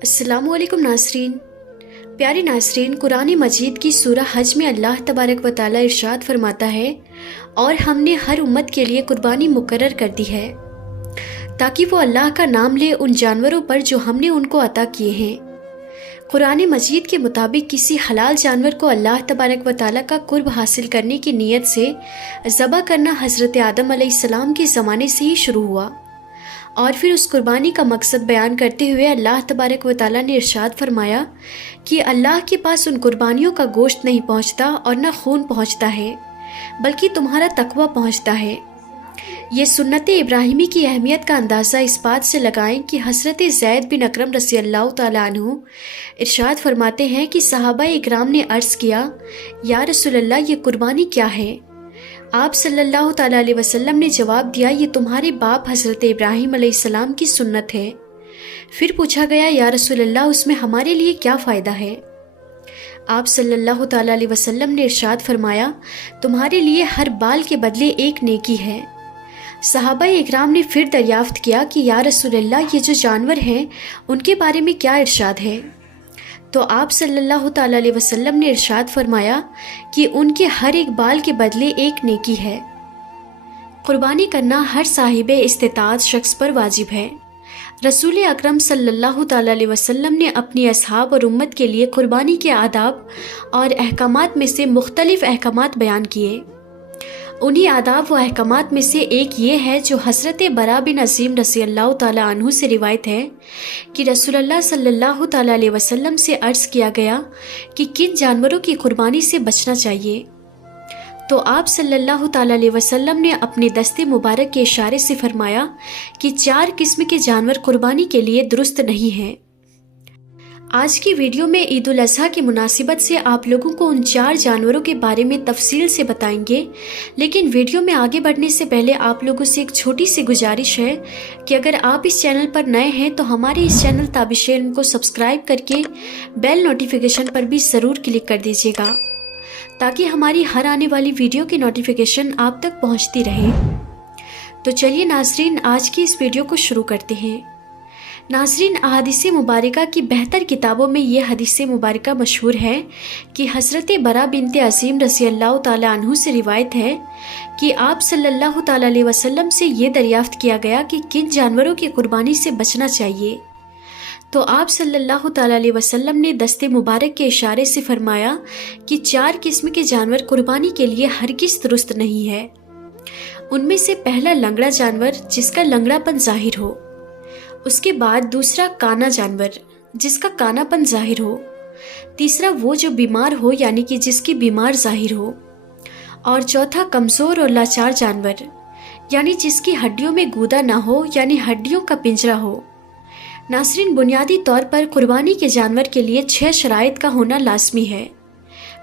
अस्सलाम वालेकुम नासरीन। प्यारे नासरीन, कुरान मजीद की सूरह हज में अल्लाह तबारक व तआला इरशाद फरमाता है, और हमने हर उम्मत के लिए कुर्बानी मुकर्रर कर दी है ताकि वो अल्लाह का नाम ले उन जानवरों पर जो हमने उनको अता किए हैं। कुरान मजीद के मुताबिक किसी हलाल जानवर को अल्लाह तबारक व तआला का कुर्ब हासिल करने की नीयत से ज़बह करना हज़रत आदम अलैहिस्सलाम के ज़माने से ही शुरू हुआ, और फिर उस कुर्बानी का मकसद बयान करते हुए अल्लाह तबारक व तआला ने इरशाद फरमाया कि अल्लाह के पास उन कुर्बानियों का गोश्त नहीं पहुंचता और न खून पहुंचता है, बल्कि तुम्हारा तकवा पहुंचता है। ये सुन्नत इब्राहिमी की अहमियत का अंदाज़ा इस बात से लगाएं कि हज़रत ज़ैद बिन अकरम रज़ियल्लाहु तआला अन्हु इरशाद फरमाते हैं कि सहाबा इकराम ने अर्ज़ किया, या रसूलल्लाह, ये कुर्बानी क्या है? आप सल्लल्लाहु तआला अलैहि वसल्लम ने जवाब दिया, ये तुम्हारे बाप हज़रत इब्राहीम अलैहिस्सलाम की सुन्नत है। फिर पूछा गया, या रसूलल्लाह, उसमें हमारे लिए क्या फ़ायदा है? आप सल्लल्लाहु तआला अलैहि वसल्लम ने इरशाद फरमाया, तुम्हारे लिए हर बाल के बदले एक नेकी है। सहाबा इकराम ने फिर दरियाफ्त किया कि या रसूलल्लाह, ये जो जानवर हैं उनके बारे में क्या इरशाद है? तो आप सल्लल्लाहु तआला अलैहि वसल्लम ने इरशाद फरमाया कि उनके हर एक बाल के बदले एक नेकी है। कुर्बानी करना हर साहिब इस्तिताअत शख्स पर वाजिब है। रसूल अकरम सल्लल्लाहु तआला अलैहि वसल्लम ने अपनी असहाब और उम्मत के लिए कुर्बानी के आदाब और अहकामात में से मुख्तलिफ अहकामात बयान किए। उन्हीं आदाब व अहकामात में से एक ये है जो हज़रत बरा बिन अज़ीम रज़ियल्लाहु तआला अन्हु से रिवायत है कि रसूलुल्लाह सल्लल्लाहु तआला अलैहि वसल्लम से अर्ज़ किया गया कि किन जानवरों की कुर्बानी से बचना चाहिए। तो आप सल्लल्लाहु तआला अलैहि वसल्लम ने अपने दस्ते मुबारक के इशारे से फरमाया कि 4 किस्म के जानवर कुर्बानी के लिए दुरुस्त नहीं हैं। आज की वीडियो में ईद उल अज़हा की मुनासिबत से आप लोगों को उन 4 जानवरों के बारे में तफसील से बताएंगे, लेकिन वीडियो में आगे बढ़ने से पहले आप लोगों से एक छोटी सी गुजारिश है कि अगर आप इस चैनल पर नए हैं तो हमारे इस चैनल ताबिश इल्म को सब्सक्राइब करके बेल नोटिफिकेशन पर भी ज़रूर क्लिक कर दीजिएगा, ताकि हमारी हर आने वाली वीडियो की नोटिफिकेशन आप तक पहुँचती रहे। तो चलिए नाज़रीन, आज की इस वीडियो को शुरू करते हैं। नाज़रीन, अहादीस मुबारका की बेहतर किताबों में ये हदीस मुबारका मशहूर है कि हज़रत बरा बिनत अज़ीम रज़ियल्लाहु तआला अन्हु से रिवायत है कि आप सल्लल्लाहु तआला अलैहि वसल्लम से ये दरियाफ्त किया गया कि किन जानवरों की कुर्बानी से बचना चाहिए। तो आप सल्लल्लाहु तआला अलैहि वसल्लम ने दस्ते मुबारक के इशारे से फरमाया कि 4 किस्म के जानवर कुर्बानी के लिए हरगिज़ दुरुस्त नहीं है। उनमें से पहला लंगड़ा जानवर जिसका लंगड़ापन जाहिर हो, उसके बाद दूसरा काना जानवर जिसका कानापन जाहिर हो, तीसरा वो जो बीमार हो यानी कि जिसकी बीमार जाहिर हो, और चौथा कमज़ोर और लाचार जानवर यानी जिसकी हड्डियों में गूदा ना हो यानी हड्डियों का पिंजरा हो। नाज़रीन, बुनियादी तौर पर कुर्बानी के जानवर के लिए 6 शराइत का होना लाजमी है।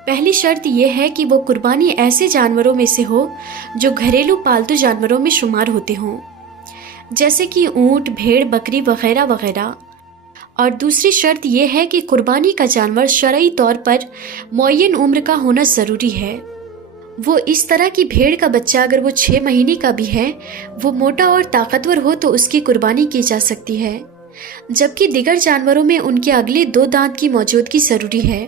पहली शर्त यह है कि वो कुर्बानी ऐसे जानवरों में से हो जो घरेलू पालतू जानवरों में शुमार होते हों, जैसे कि ऊँट, भेड़, बकरी वगैरह वगैरह। और दूसरी शर्त यह है कि कुर्बानी का जानवर शरई तौर पर मुअय्यन उम्र का होना ज़रूरी है। वो इस तरह की भेड़ का बच्चा अगर वो 6 महीने का भी है, वो मोटा और ताकतवर हो तो उसकी कुर्बानी की जा सकती है, जबकि दिगर जानवरों में उनके अगले 2 दांत की मौजूदगी ज़रूरी है।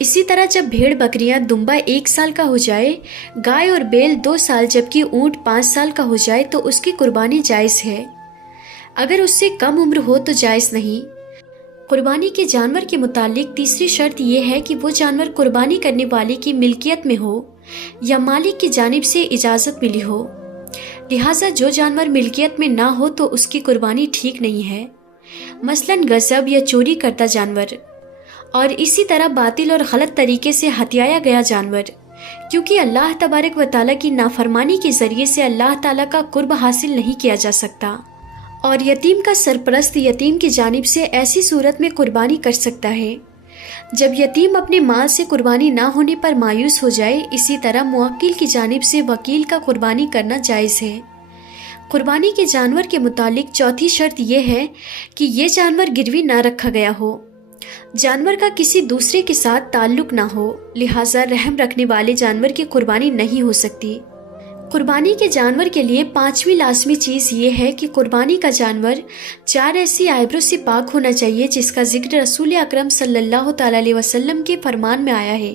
इसी तरह जब भेड़, बकरियां, दुम्बा 1 साल का हो जाए, गाय और बैल 2 साल जबकि ऊँट 5 साल का हो जाए तो उसकी कुर्बानी जायज़ है। अगर उससे कम उम्र हो तो जायज़ नहीं। कुर्बानी के जानवर के मुतालिक तीसरी शर्त यह है कि वो जानवर कुर्बानी करने वाले की मिल्कियत में हो या मालिक की जानिब से इजाज़त मिली हो। लिहाजा जो जानवर मिल्कियत में ना हो तो उसकी कुर्बानी ठीक नहीं है, मसलन गज़ब या चोरी करता जानवर, और इसी तरह बातिल और गलत तरीके से हत्याया गया जानवर, क्योंकि अल्लाह तबारक व तआला की नाफरमानी के ज़रिए से अल्लाह ताला का कुर्ब हासिल नहीं किया जा सकता। और यतीम का सरपरस्त यतीम की जानिब से ऐसी सूरत में कुर्बानी कर सकता है जब यतीम अपने माल से कुर्बानी ना होने पर मायूस हो जाए। इसी तरह मुवक्किल की जानिब से वकील का कुर्बानी करना जायज़ है। कुर्बानी के जानवर के मुतालिक चौथी शर्त यह है कि ये जानवर गिरवी ना रखा गया हो, जानवर का किसी दूसरे के साथ ताल्लुक ना हो, लिहाजा रहम रखने वाले जानवर की कुर्बानी नहीं हो सकती। قربانی کے جانور کے لیے 5ویں لازمی چیز یہ ہے کہ قربانی کا جانور 4 ایسی عیبوں سے پاک ہونا چاہیے جس کا ذکر رسول اکرم صلی اللہ تعالیٰ علیہ وسلم کے فرمان میں آیا ہے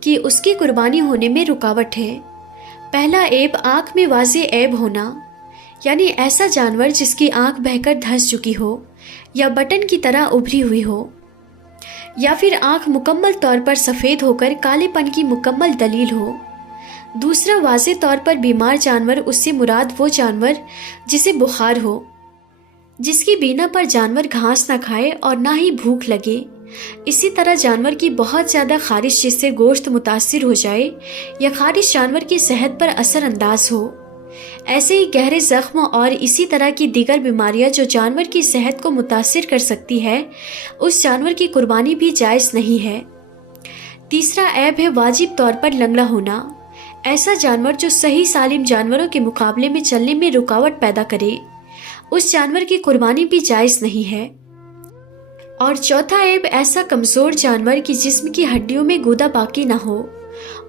کہ اس کی قربانی ہونے میں رکاوٹ ہے۔ پہلا عیب آنکھ میں واضح عیب ہونا، یعنی ایسا جانور جس کی آنکھ بہہ کر دھس چکی ہو یا بٹن کی طرح ابھری ہوئی ہو، یا پھر آنکھ مکمل طور پر سفید ہو کر کالے پن کی مکمل دلیل ہو۔ دوسرا، واضح طور پر بیمار جانور، اس سے مراد وہ جانور جسے بخار ہو، جس کی بینا پر جانور گھاس نہ کھائے اور نہ ہی بھوک لگے۔ اسی طرح جانور کی بہت زیادہ خارش جس سے گوشت متاثر ہو جائے یا خارش جانور کی صحت پر اثر انداز ہو۔ ایسے ہی گہرے زخم اور اسی طرح کی دیگر بیماریاں جو جانور کی صحت کو متاثر کر سکتی ہے، اس جانور کی قربانی بھی جائز نہیں ہے۔ تیسرا عیب ہے واجب طور پر لنگڑا ہونا، ایسا جانور جو صحیح سالم جانوروں کے مقابلے میں چلنے میں رکاوٹ پیدا کرے، اس جانور کی قربانی بھی جائز نہیں ہے۔ اور چوتھا عیب ایسا کمزور جانور کی جسم کی ہڈیوں میں گودا باقی نہ ہو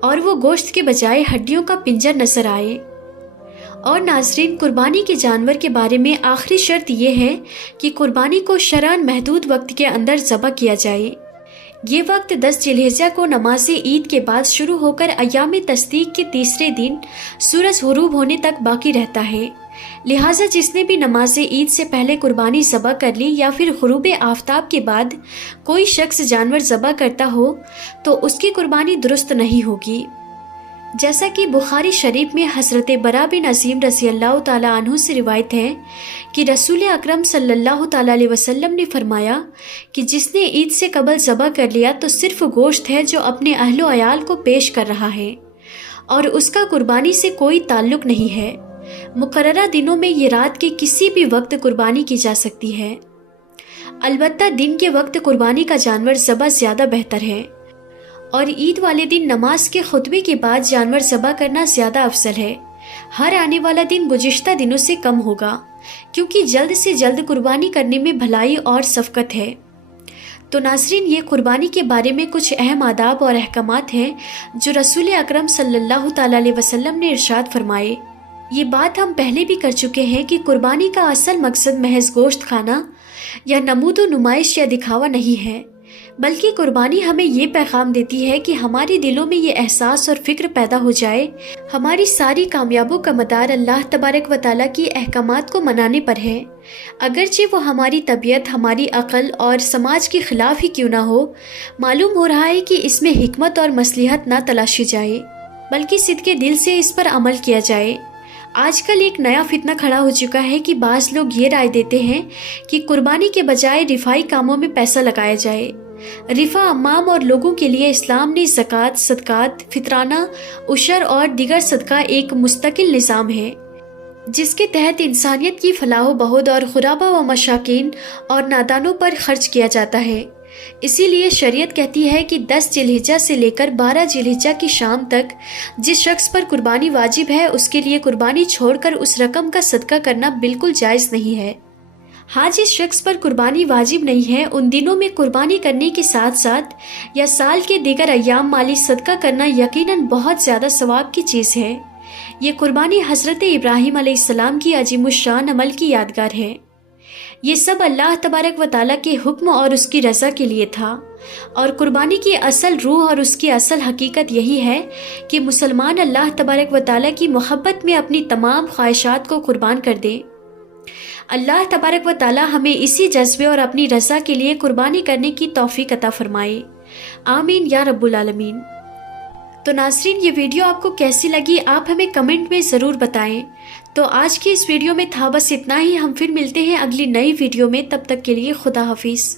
اور وہ گوشت کے بجائے ہڈیوں کا پنجر نظر آئے۔ اور ناظرین، قربانی کے جانور کے بارے میں آخری شرط یہ ہے کہ قربانی کو شرعاً محدود وقت کے اندر ذبح کیا جائے۔ یہ وقت 10 ذی الحجہ کو نماز عید کے بعد شروع ہو کر ایام تصدیق کے تیسرے دن سورج غروب ہونے تک باقی رہتا ہے۔ لہٰذا جس نے بھی نماز عید سے پہلے قربانی ذبح کر لی یا پھر غروب آفتاب کے بعد کوئی شخص جانور ذبح کرتا ہو تو اس کی قربانی درست نہیں ہوگی۔ جیسا کہ بخاری شریف میں حضرت برا بن عظیم رضی اللہ تعالیٰ عنہ سے روایت ہے کہ رسول اکرم صلی اللہ تعالیٰ علیہ وسلم نے فرمایا کہ جس نے عید سے قبل ذبح کر لیا تو صرف گوشت ہے جو اپنے اہل و عیال کو پیش کر رہا ہے اور اس کا قربانی سے کوئی تعلق نہیں ہے۔ مقررہ دنوں میں یہ رات کے کسی بھی وقت قربانی کی جا سکتی ہے، البتہ دن کے وقت قربانی کا جانور ذبح زیادہ بہتر ہے، اور عید والے دن نماز کے خطبے کے بعد جانور ذبح کرنا زیادہ افضل ہے۔ ہر آنے والا دن گزشتہ دنوں سے کم ہوگا کیونکہ جلد سے جلد قربانی کرنے میں بھلائی اور شفقت ہے۔ تو ناظرین، یہ قربانی کے بارے میں کچھ اہم آداب اور احکامات ہیں جو رسول اکرم صلی اللہ تعالیٰ علیہ وسلم نے ارشاد فرمائے۔ یہ بات ہم پہلے بھی کر چکے ہیں کہ قربانی کا اصل مقصد محض گوشت کھانا یا نمود و نمائش یا دکھاوا نہیں ہے، بلکہ قربانی ہمیں یہ پیغام دیتی ہے کہ ہمارے دلوں میں یہ احساس اور فکر پیدا ہو جائے ہماری ساری کامیابیوں کا مدار اللہ تبارک و تعالیٰ کی احکامات کو منانے پر ہے، اگرچہ وہ ہماری طبیعت، ہماری عقل اور سماج کے خلاف ہی کیوں نہ ہو۔ معلوم ہو رہا ہے کہ اس میں حکمت اور مصلحت نہ تلاشی جائے بلکہ صدقے دل سے اس پر عمل کیا جائے۔ آج کل ایک نیا فتنہ کھڑا ہو چکا ہے کہ بعض لوگ یہ رائے دیتے ہیں کہ قربانی کے بجائے رفائی کاموں میں پیسہ لگایا جائے۔ رفع عوام اور لوگوں کے لیے اسلام نے زکوٰۃ، صدقات، فطرانہ، عشر اور دیگر صدقہ ایک مستقل نظام ہے جس کے تحت انسانیت کی فلاح و بہبود اور غربا و مشاکین اور نادانوں پر خرچ کیا جاتا ہے۔ اسی لیے شریعت کہتی ہے کہ 10 ذی الحجہ سے لے کر 12 ذی الحجہ کی شام تک جس شخص پر قربانی واجب ہے اس کے لیے قربانی چھوڑ کر اس رقم کا صدقہ کرنا بالکل جائز نہیں ہے۔ ہاں، جس شخص پر قربانی واجب نہیں ہے ان دنوں میں قربانی کرنے کے ساتھ ساتھ یا سال کے دیگر ایام مالی صدقہ کرنا یقیناً بہت زیادہ ثواب کی چیز ہے۔ یہ قربانی حضرت ابراہیم علیہ السلام کی عظیم الشان عمل کی یادگار ہے۔ یہ سب اللہ تبارک و تعالیٰ کے حکم اور اس کی رضا کے لیے تھا، اور قربانی کی اصل روح اور اس کی اصل حقیقت یہی ہے کہ مسلمان اللہ تبارک و تعالیٰ کی محبت میں اپنی تمام خواہشات کو قربان کر دیں۔ اللہ تبارک و تعالیٰ ہمیں اسی جذبے اور اپنی رضا کے لیے قربانی کرنے کی توفیق عطا فرمائے، آمین یا رب العالمین۔ تو ناظرین، یہ ویڈیو آپ کو کیسی لگی آپ ہمیں کمنٹ میں ضرور بتائیں۔ تو آج کی اس ویڈیو میں تھا بس اتنا ہی، ہم پھر ملتے ہیں اگلی نئی ویڈیو میں، تب تک کے لیے خدا حافظ۔